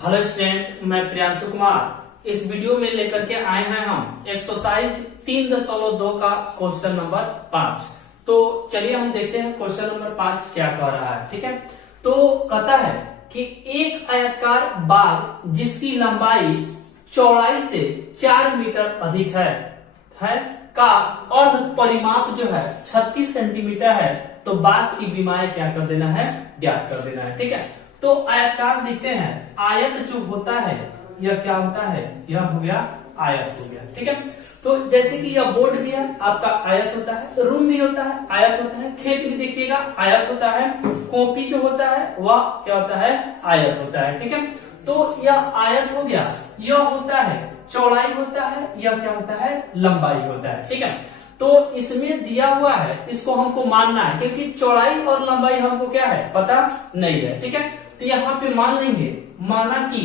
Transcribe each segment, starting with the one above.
Hello student, मैं प्रियांशु कुमार। इस video में लेकर के आए हैं हम एक्सरसाइज 3.2 का क्वेश्चन नंबर 5। तो चलिए हम देखते हैं क्वेश्चन नंबर 5 क्या कह रहा है। ठीक है, तो कहता है कि एक आयताकार बाग जिसकी लंबाई चौड़ाई से 4 मीटर अधिक है का अर्ध परिमाप जो है 36 सेंटीमीटर है, तो बाग की विमाएं क्या कर देना है, ज्ञात कर देना है। ठीक है, तो आयताकार देखते हैं। आयत जो होता है यह क्या होता है, यह हो गया आयत हो गया। ठीक है, तो जैसे कि यह बोर्ड भी है आपका आयत होता है, रूम भी होता है आयत होता है, खेत भी देखिएगा आयत होता है, कॉपी जो होता है वह क्या होता है, आयत होता है। ठीक है, तो यह आयत हो गया, यह होता है चौड़ाई होता है, यह क्या होता है, लंबाई होता है। ठीक है, तो इसमें दिया हुआ है, इसको हमको मानना है क्योंकि चौड़ाई और लंबाई हमको क्या है, पता नहीं है। ठीक है, तो यहां पे मान लेंगे, माना कि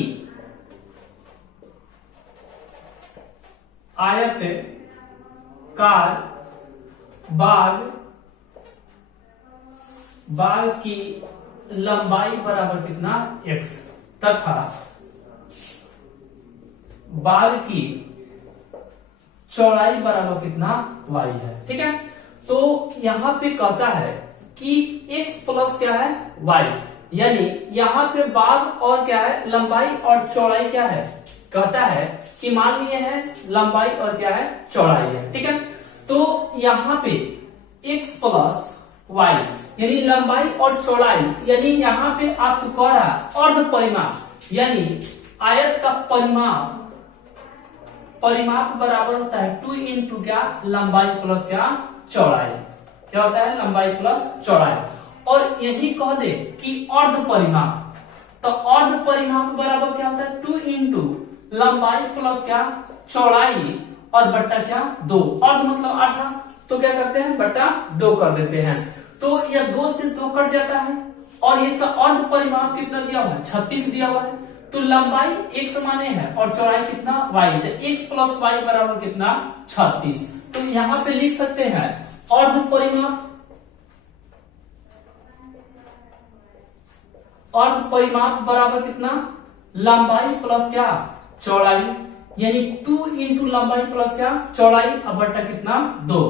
आयताकार बाग की लंबाई बराबर कितना, x, तथा बाग की चौड़ाई बराबर कितना, y है। ठीक है, तो यहां पे कहता है कि x प्लस क्या है, y, यानी यहाँ पे बाग और क्या है, लंबाई और चौड़ाई क्या है, कहता है कि मान लिए है लंबाई और क्या है, चौड़ाई है। ठीक है, तो यहाँ पे x प्लस y यानी लंबाई और चौड़ाई, यानी यहाँ पे आपको कह रहा अर्ध परिमाप, यानी आयत का परिमाप बराबर होता है 2 इंटू क्या, लंबाई प्लस क्या, चौड़ाई। क्या होता है, लंबाई प्लस चौड़ाई। और यही कह दे कि अर्ध परिमाप, तो अर्ध परिमाप बराबर क्या होता है, 2 इंटू लंबाई प्लस क्या, चौड़ाई और बट्टा क्या, 2। अर्ध मतलब आधा, तो क्या करते हैं, बट्टा 2 कर देते हैं। तो यह 2 से 2 कट जाता है और इसका अर्ध परिमाप कितना दिया हुआ है, 36 दिया हुआ है। तो लंबाई x माने है और चौड़ाई कितना, y, तो x प्लस y बराबर कितना, 36। तो यहां पे लिख सकते हैं अर्ध परिमाप बराबर कितना, लंबाई प्लस क्या, चौड़ाई, यानी 2 इंटू लंबाई प्लस क्या, चौड़ाई और बट्टा कितना, 2।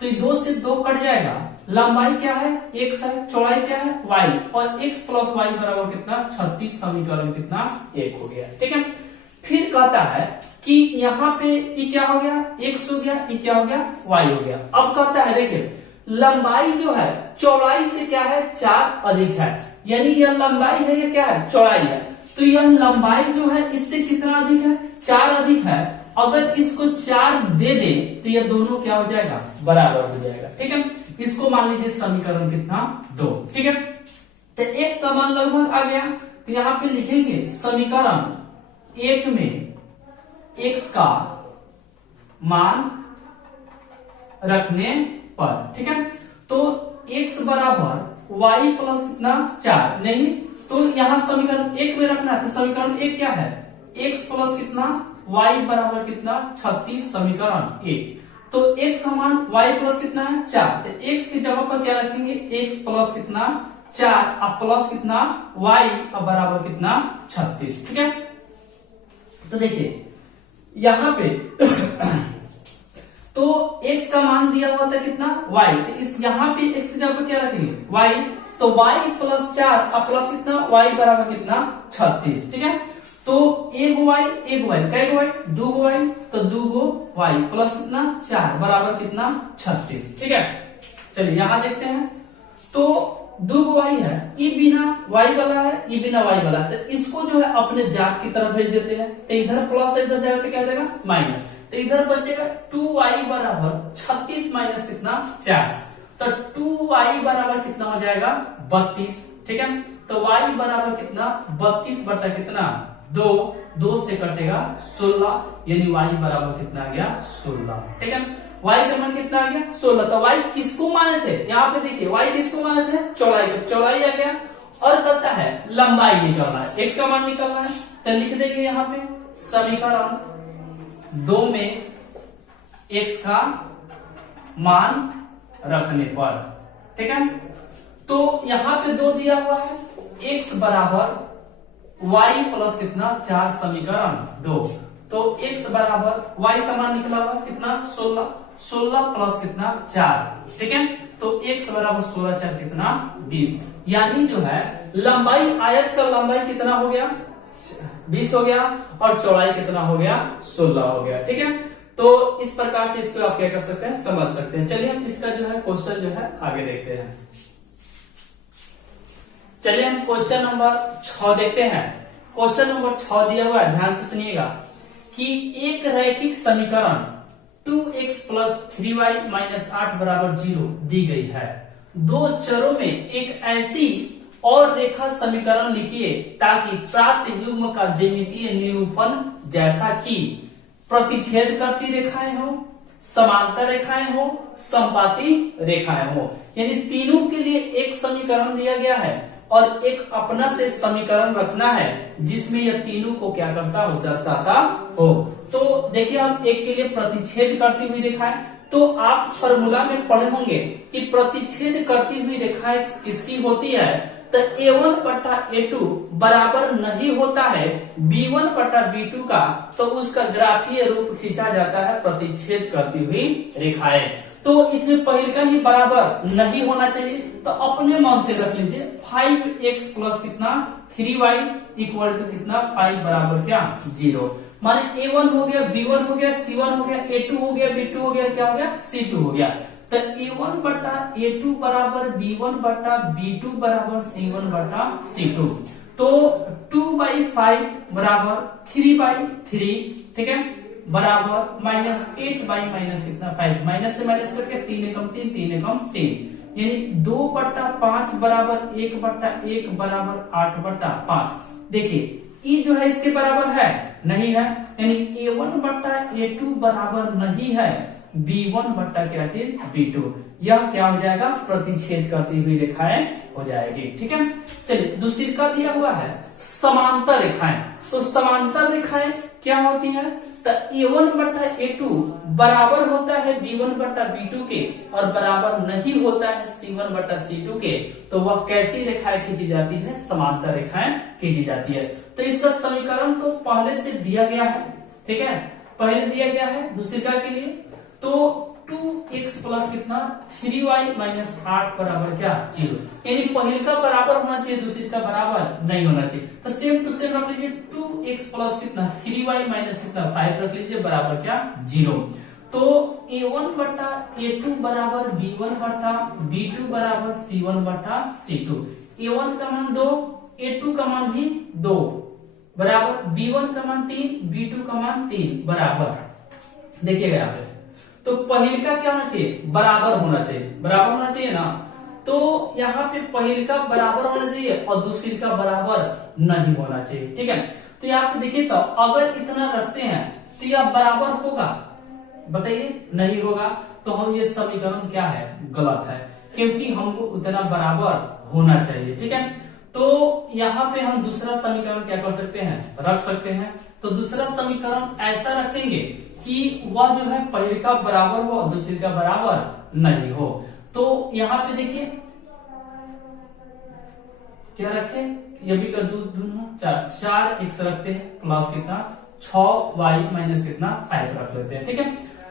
तो ये 2 से 2 कट जाएगा, लंबाई क्या है, x है, चौड़ाई क्या है, y, और x प्लस y बराबर कितना, 36। समीकरण कितना, 1 हो गया। ठीक है, फिर कहता है कि यहाँ पे ये क्या हो गया, x हो गया, ये क्या हो गया, y हो गया। अब कहता है देखिए लंबाई जो है चौड़ाई से क्या है, 4 अधिक है, यानी यह लंबाई है, यह क्या है, चौड़ाई है। तो यह लंबाई जो है इससे कितना अधिक है, 4 अधिक है। अगर इसको 4 दे दे तो यह दोनों क्या हो जाएगा, बराबर हो जाएगा। ठीक है, इसको मान लीजिए समीकरण कितना, 2। ठीक है, तो x का मान लगभग आ गया, तो यहां पे लिखेंगे समीकरण 1 में x का मान रखने पर। ठीक है, तो x बराबर y प्लस कितना, 4, नहीं तो यहां समीकरण 1 में रखना है, तो समीकरण 1 क्या है, x प्लस कितना, y बराबर कितना, 36। समीकरण 1, तो x समान y प्लस कितना है, 4, तो x की जगह पर क्या रखेंगे, x प्लस कितना, 4 और प्लस कितना, y और बराबर कितना, 36। ठीक है, तो देखिए यहां पे तो x का मान दिया हुआ था कितना, y, तो इस यहाँ पे x की जगह पर क्या रखेंगे, y, तो y प्लस 4 और प्लस कितना, y बराबर कितना, 36। ठीक है, तो एक y कै गो y, 2 गो y, तो 2 गो y प्लस कितना, 4 बराबर कितना, 36। ठीक है, चलिए यहां देखते हैं, तो 2 गो y है, ई बिना y वाला है, ई बिना y वाला, तो इसको जो है अपने जात की तरफ भेज देते हैं, तो इधर प्लस इधर जाएगा तो क्या जाएगा, माइनस, तो इधर बचेगा 2y बराबर 36 माइनस कितना, 4, तो 2y बराबर कितना हो जाएगा, 32। ठीक है, तो y बराबर कितना, 32 बटा कितना, 2 से कटेगा 16, यानी y बराबर कितना आ गया, 16। ठीक है, y का मान कितना आ गया, 16। तो y किसको माने थे, यहाँ पे देखिए y किसको माने थे, चौड़ाई को, चौड़ाई आ गया। और कहता है लंबाई निकालना है, x का मान निकालना है, तो लिख देंगे यहाँ पे समीकरण 2 में x का मान रखने पर। ठीक है, तो यहां पे 2 दिया हुआ है, x बराबर y प्लस कितना 4 समीकरण 2। तो x बराबर y का मान निकला हुआ कितना 16, 16 प्लस कितना 4, ठीक है। तो x बराबर 16 4 कितना 20, यानी जो है लंबाई, आयत का लंबाई कितना हो गया 20 हो गया और चौड़ाई कितना हो गया 16 हो गया, ठीक है। तो इस प्रकार से इसको आप क्या कर सकते हैं, समझ सकते हैं। चलिए हम इसका जो है क्वेश्चन जो है आगे देखते हैं। चलिए हम क्वेश्चन नंबर 6 देखते हैं। क्वेश्चन नंबर 6 दिया हुआ है, ध्यान से सुनिएगा कि एक रैखिक समीकरण 2x प्लस 3y माइनस 8 बराबर 0 दी गई है। दो चरों में एक ऐसी और रेखा समीकरण लिखिए ताकि प्राप्त युग्म का ज्यामितीय निरूपण जैसा कि प्रतिच्छेद करती रेखाएं हो, समांतर रेखाएं हो, समपाती रेखाएं हो। यानी तीनों के लिए एक समीकरण दिया गया है और एक अपना से समीकरण रखना है जिसमें यह तीनों को क्या करता हो, दर्शाता हो। तो देखिए हम एक के लिए प्रतिच्छेद करती हुई रेखाएं, तो आप फॉर्मूला में पढ़े होंगे कि प्रतिच्छेद करती हुई रेखाएं किसकी होती है, तो A1 बटा A2 बराबर नहीं होता है B1 बटा B2 का, तो उसका ग्राफीय रूप खींचा जाता है प्रतिच्छेद करती हुई रेखाएं। तो इसमें पहले का ही बराबर नहीं होना चाहिए, तो अपने मन से रख लीजिए 5x प्लस कितना 3y इक्वल टू कितना 5 बराबर क्या 0। माने A1 हो गया, B1 हो गया, C1 हो गया, A2 हो गया, B2 हो गया, क्या हो गया C2 हो गया। तो A1 बटा A2 बराबर B1 बटा B2 बराबर C1 बटा C2। तो 2/5 बराबर 3/3, ठीक है, बराबर माइनस 8/माइनस कितना 5, माइनस से माइनस करके 3 एकम 3, 3 एकम 3, यानी 2/5 बराबर 1/1 बराबर 8/5। देखिए ई जो है इसके बराबर है नहीं है, यानी A1 बटा A2 बराबर नहीं है B1 बटा क्या चीज B2। यह क्या हो जाएगा, प्रतिच्छेद करती हुई रेखाएं हो जाएगी, ठीक है। चलिए दूसरी का दिया हुआ है समांतर रेखाएं। तो समांतर रेखाएं क्या होती है, तो A1 बटा A2 बराबर होता है B1 बटा B2 के और बराबर नहीं होता है C1 बटा C2 के। तो वह कैसी रेखाएं खींची जाती है, समांतर रेखाएं खींची जाती है। तो इसका समीकरण तो पहले से दिया गया है, ठीक है, पहले दिया गया है दूसरी का के लिए। तो 2x प्लस कितना 3y माइनस 8 बराबर क्या 0, यानी पहले का बराबर होना चाहिए, दूसरे का बराबर नहीं होना चाहिए। तो सेम टू सेम रख लीजिए 2x प्लस कितना 3y माइनस कितना 5 रख लीजिए बराबर क्या 0। तो A1 बटा A2 बराबर B1 बटा B2 बराबर C1 बटा C2। A1 का मान 2, A2 का मान भी 2 बराबर, B1 का मान 3, B2 का मान 3 बराबर। देखिएगा यहाँ पे तो पहले का क्या होना चाहिए, बराबर होना चाहिए, बराबर होना चाहिए ना। तो यहाँ पे पहले का बराबर होना चाहिए और दूसरी का बराबर नहीं होना चाहिए, ठीक है। तो यहाँ पे देखिए, तो अगर इतना रखते हैं तो यह बराबर होगा, बताइए नहीं होगा। तो हम ये समीकरण क्या है, गलत है, क्योंकि हमको उतना बराबर होना चाहिए, ठीक है। तो यहाँ पे हम दूसरा समीकरण क्या कर सकते हैं, रख सकते हैं। तो दूसरा समीकरण ऐसा रखेंगे कि वह जो है पहले का बराबर हो और दूसरे का बराबर नहीं हो। तो यहाँ पे देखिए क्या रखे, ये भी कर दूं 4 x रखते हैं प्लस कितना 6y माइनस कितना 5 रख लेते हैं, ठीक है।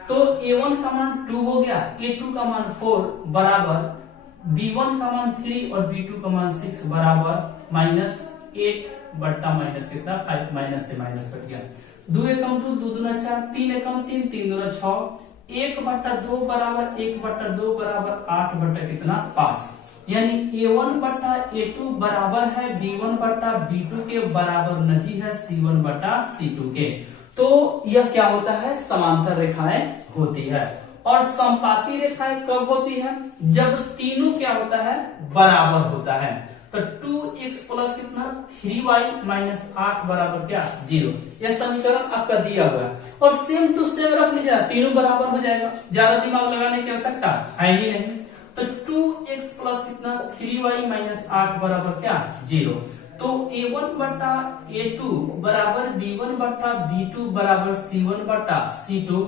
तो A1 का मान 2 हो गया, A2 का मान 4 बराबर B1 का मान 3 और B2 का मान 6 बराबर माइनस 8 बट्टा माइनस कितना 5, माइनस से माइनस कट गया। 2 एकम 2, 2 दूना 4, 3 एकम 3, 3 दूना 6, 1/2 बराबर 1/2 बराबर 8 बट्टा कितना 5, यानी A1 बटा A2 बराबर है B1 बटा B2 के बराबर नहीं है C1 बटा C2 के। तो यह क्या होता है, समांतर रेखाएं होती है। और समपाती रेखाएं कब होती है, जब तीनों क्या होता है, बराबर होता है। तो 2x प्लस कितना 3y माइनस 8 बराबर क्या 0। यह समीकरण आपका दिया हुआ है और सेम टू सेम रख लीजिए, तीनों बराबर हो जाएगा, ज्यादा दिमाग लगाने की आवश्यकता है ही नहीं। तो 2x प्लस कितना 3y माइनस 8 बराबर क्या 0। तो A1 बटा A2 बराबर B1 बटा B2 बराबर C1 बटा C2।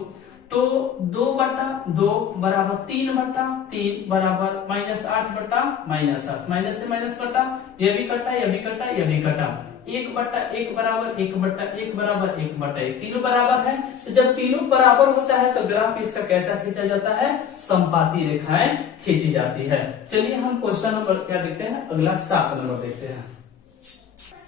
तो 2/2 बराबर 3/3 बराबर -8 बटा -8, माइनस से माइनस कटा, यह भी कटा, यह भी कटा, यह भी कटा। 1 बट्टा 1 बराबर 1 बट्टा 1 बराबर 1 बट्टा 1, तीनों बराबर है। तो जब तीनों बराबर होता है तो ग्राफ इसका कैसा खींचा जाता है, समपाती रेखाएं खींची जाती है। चलिए हम क्वेश्चन नंबर क्या देखते हैं, अगला 7 नंबर देखते हैं।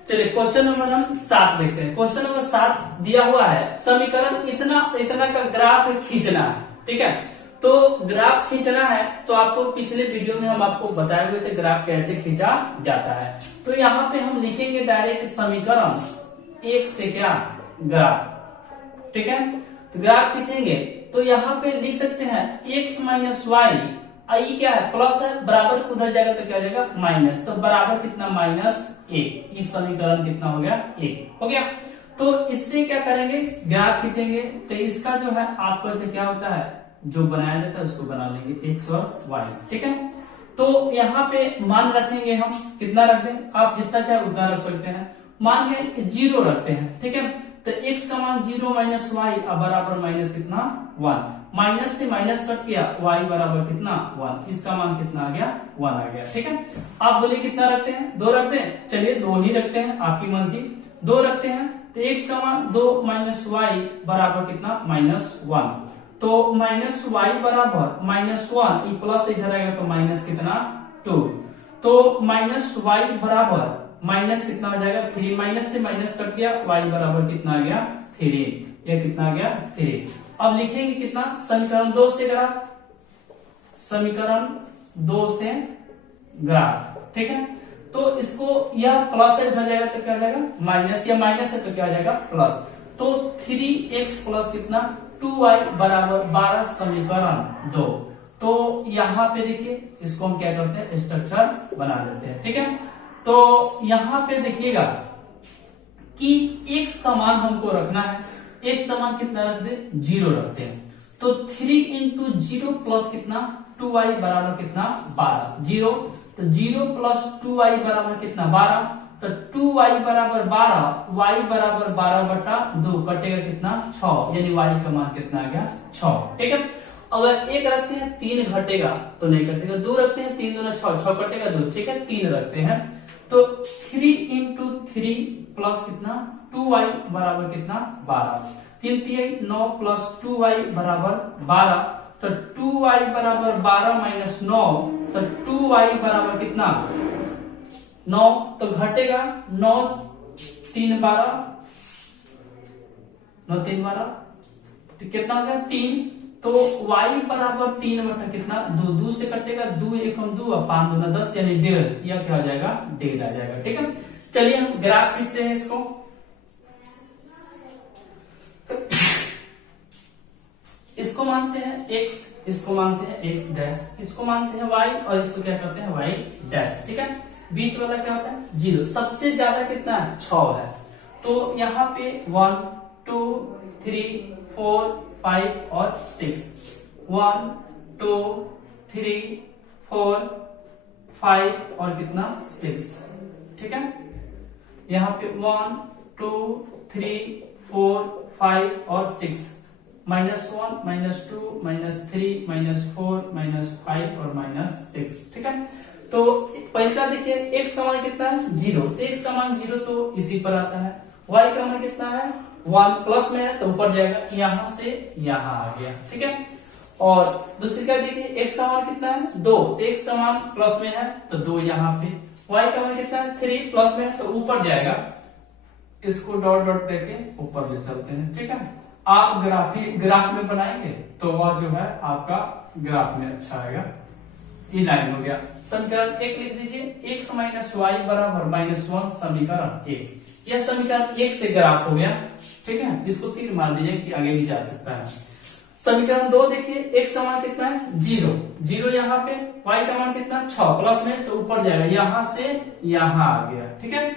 चलिए क्वेश्चन नंबर हम 7 देखते हैं। क्वेश्चन नंबर 7 दिया हुआ है, समीकरण इतना इतना का ग्राफ खींचना है। ठीक है, तो ग्राफ खींचना है तो आपको पिछले वीडियो में हम आपको बताए हुए थे ग्राफ कैसे खींचा जाता है। तो यहाँ पे हम लिखेंगे डायरेक्ट समीकरण 1 से क्या ग्राफ। ठीक है, तो ग्राफ खींचेंगे तो यहाँ पे लिख सकते हैं x माइनस वाई, आई क्या है प्लस है, बराबर को उधर जाएगा तो क्या हो जाएगा माइनस, तो बराबर कितना -1। इस समीकरण कितना हो गया 1 हो गया। तो इससे क्या करेंगे, ग्राफ खींचेंगे तो इसका जो है आपका जो क्या होता है, जो बनाया जाता है उसको बना लेंगे x और y। ठीक है, तो यहाँ पे मान रखेंगे हम, कितना रख दें, आप जितना चाहे उतना रख सकते हैं। मान के 0 रखते हैं। ठीक है, तो x का मान 0 माइनस वाई बराबर माइनस कितना 1, माइनस से माइनस कट गया, y बराबर कितना 1, इसका मान कितना आ गया 1 आ गया। ठीक है, आप बोलिए कितना रखते हैं, 2 रखते हैं, चलिए 2 ही रखते हैं, आपकी मर्जी, 2 रखते हैं। तो x का मान 2 माइनस वाई बराबर कितना -1, तो माइनस वाई बराबर -1, प्लस इधर आएगा तो माइनस कितना 2, तो माइनस वाई बराबर माइनस कितना हो जाएगा 3, माइनस से माइनस कट गया, y बराबर कितना आ गया 3, यह कितना आ गया 3। अब लिखेंगे कितना, समीकरण 2 से ग्राफ, समीकरण 2 से ग्राफ। ठीक है, तो इसको यह प्लस से उधर जाएगा तो क्या हो जाएगा माइनस, या माइनस है तो क्या हो जाएगा प्लस, तो 3x प्लस कितना 2y बराबर 12, समीकरण 2। तो यहाँ पे देखिए इसको हम क्या करते हैं, स्ट्रक्चर बना देते हैं। ठीक है, तो यहाँ पे देखिएगा कि x का मान हमको रखना है, x का मान कितना रख दे 0 रखते हैं। तो 3 इंटू 0 प्लस कितना 2y बराबर कितना 12, 0, तो 0 प्लस 2y बराबर कितना 12, तो 2y बराबर 12, y बराबर 12/2, कटेगा कितना 6, यानी y का मान कितना आ गया 6। ठीक है, अगर 1 रखते हैं 3 घटेगा तो नहीं कटेगा, 2 रखते हैं 3 दूना 6, 6 कटेगा 2। ठीक है, 3 रखते हैं तो 3 इंटू 3 प्लस कितना 2y बराबर कितना 12, 3 3 9 प्लस 2y बराबर 12, तो 2y बराबर 12 माइनस 9, तो 2y बराबर कितना 9, तो घटेगा 9 3 12, 9 3 12, कितना हो गया 3, तो y बराबर 3 बटा कितना 2, 2 से कटेगा 2 1 2, 5 2 10, यानी 1.5, यह क्या हो जाएगा 1.5 आ जाएगा। ठीक है, चलिए हम ग्राफ खींचते हैं इसको। इसको मानते हैं x, इसको मानते हैं x डैश, इसको मानते हैं y, और इसको क्या करते हैं y डैश। ठीक है, बीच वाला क्या होता है 0, सबसे ज्यादा कितना है 6 है, तो यहाँ पे 1 2 3 4 5 और 6, 1 2 3 4 5 और कितना 6। ठीक है, यहाँ पे 1 2 3 4 5 और 6, -1 -2 -3 -4 -5 और -6। ठीक है, तो पहला देखिए x का मान कितना है 0, तो x का मान 0 तो इसी पर आता है, y का मान कितना है 1, प्लस में है तो ऊपर जाएगा, यहां से यहां आ गया। ठीक है, और दूसरी का देखिए x का मान कितना है 2, तो x का मान प्लस में है तो 2 यहाँ पे, y का मान कितना है 3, प्लस में है तो ऊपर जाएगा, इसको डॉट डॉट लेके ऊपर ले चलते हैं। ठीक है, आप ग्राफ में बनाएंगे तो वह जो है आपका ग्राफ में अच्छा आएगा। ये लाइन हो गया, समीकरण 1 लिख दीजिए, x माइनस वाई बराबर -1, समीकरण 1, यह समीकरण 1 से ग्राफ हो गया। ठीक है, इसको तीर मार दीजिए कि आगे नहीं जा सकता है। समीकरण 2 देखिए, x का मान कितना है 0, 0 यहाँ पे, y का मान कितना 6, प्लस में तो ऊपर जाएगा, यहां से यहां आ गया। ठीक है,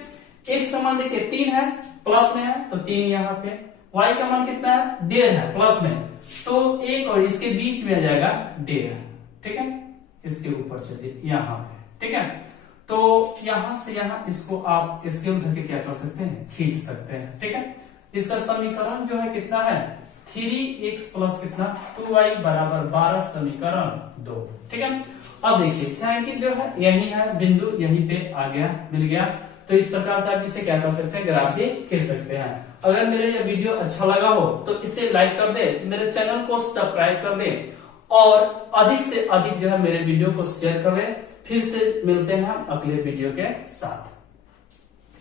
x का मान देखिए 3 है, प्लस में है तो 3 यहाँ पे, y का मान कितना है 1.5 है, प्लस में, तो 1 और इसके बीच में आ जाएगा 1.5। ठीक है, इसके ऊपर चलिए यहाँ पे। ठीक है, तो यहां से यहां इसको आप स्केल उठा के क्या कर सकते हैं, खींच सकते हैं। ठीक है, इसका समीकरण जो है कितना है 3x प्लस कितना 2y बराबर 12, समीकरण 2। ठीक है, अब देखिए छायांकित जो है यही है बिंदु, यहीं पे आ गया, मिल गया, तो इस प्रकार से आप इसे क्या कर सकते हैं, ग्राफ भी खींच सकते हैं। अगर मेरा यह वीडियो अच्छा लगा हो तो इसे लाइक कर दे, मेरे चैनल को सब्सक्राइब कर दे और अधिक से अधिक जो है मेरे वीडियो को शेयर करें। फिर से मिलते हैं अगले वीडियो के साथ।